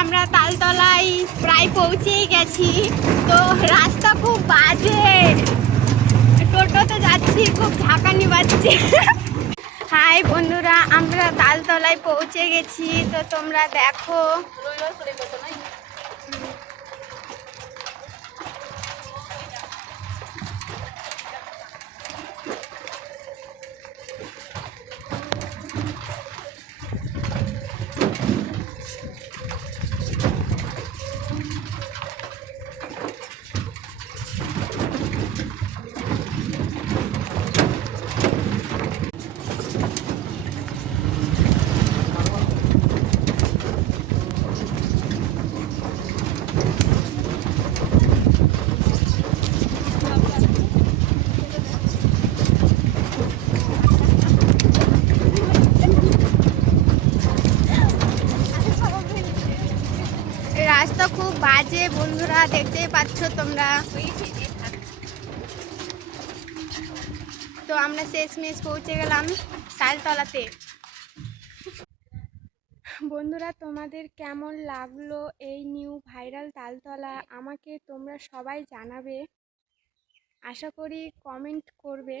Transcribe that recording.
আমরা তালতলায় প্রায় পৌঁছেই গেছি। তো রাস্তা খুব বাজে, টোটোতে যাচ্ছি, খুব ঝাঁকানি বাজছে। হাই বন্ধুরা, আমরা তালতলায় পৌঁছে গেছি। তো তোমরা দেখো, রাস্তা খুব বাজে বন্ধুরা, দেখতেই পাচ্ছ তোমরা। তো আমরা শেষমেশ পৌঁছে গেলাম তালতলাতে। বন্ধুরা, তোমাদের কেমন লাগলো এই নিউ ভাইরাল তালতলা আমাকে তোমরা সবাই জানাবে, আশা করি কমেন্ট করবে।